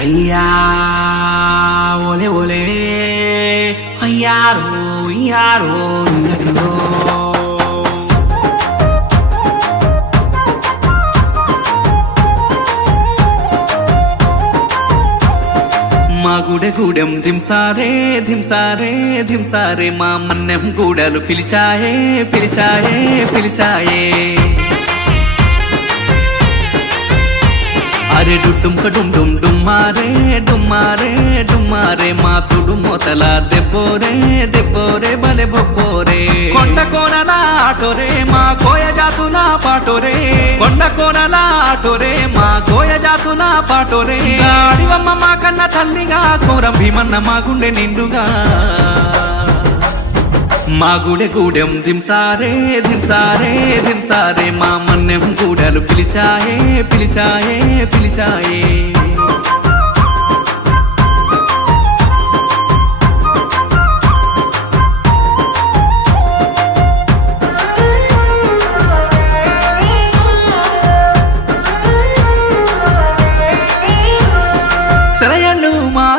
అయ్యా ఓలే ఓలే అయ్యారో అయ్యారో ఇయ్యారో మా గూడెం దింసారే దింసారే దింసారే మా మన్నెం గూడలు పిలిచాయే పిలిచాయే పిలిచాయే అరే డుమ్క డుమ్ డుమ్ డుమ్మారే డుమ్మారే డుమ్మారే మా తుడు మొతల దెబ్బోరే దెబ్బోరే బలె బొబ్బోరే కొండ కోనల ఆటోరే మా కోయ జాతుల పాటోరే కొండ కోనల ఆటోరే మా కోయ జాతుల పాటోరే అడివమ్మ మా కన్న తల్లిగా కోరం భీమన్న మా గుండె నిండుగా మా గూడెం దింసారే దింసారే దింసారే మా మన్నెం గూడలు పిలిచాయే పిలిచాయే పిలిచాయే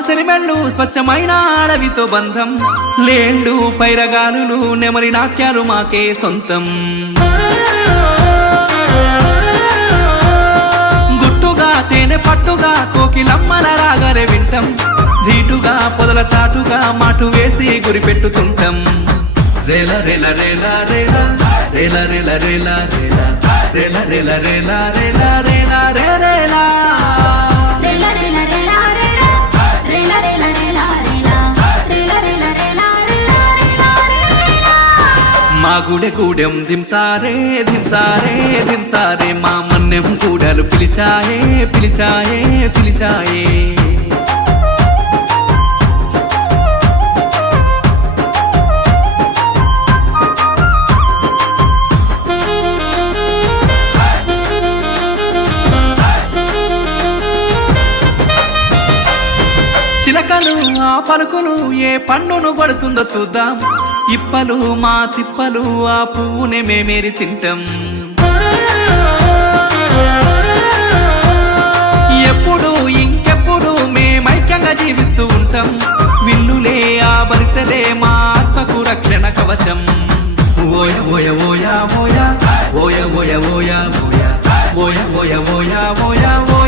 సెలిమెళ్ళు స్వచ్ఛమైన అడవితో బంధం లేళ్ళు పైరగాలులు నెమరి నాట్యాలు మాకే సొంతం గుట్టుగా తేనె పట్టుగా కోకిలమ్మల రాగరే వింటం ధీటుగా పొదల చాటుగా మాటు వేసి గురి పెట్టుతుంటాం రేల రేల రేల రేల రేల రేల రేల రేల రేల రేల రేల రేల రేల రేలా మా గూడెం దింసారే దింసారే దింసారే మా మన్నెం గూడలు పిలిచాయే పిలిచాయే పిలిచాయే చిలకలు ఆ పలుకులు ఏ పండును కొడుతుందో చూద్దాం ఇప్పలు మా తిప్పలు ఆ పువ్వునే మేమేరి తింటాం ఎప్పుడు ఇంకెప్పుడు మేమైక్యంగా జీవిస్తూ ఉంటాం విల్లులే ఆ బరిసెలే మా ఆత్మకు రక్షణ కవచం ఓయ ఓయ ఓయ ఓయ ఓయ ఓయ ఓయ ఓయ ఓయ ఓయ ఓయ ఓయ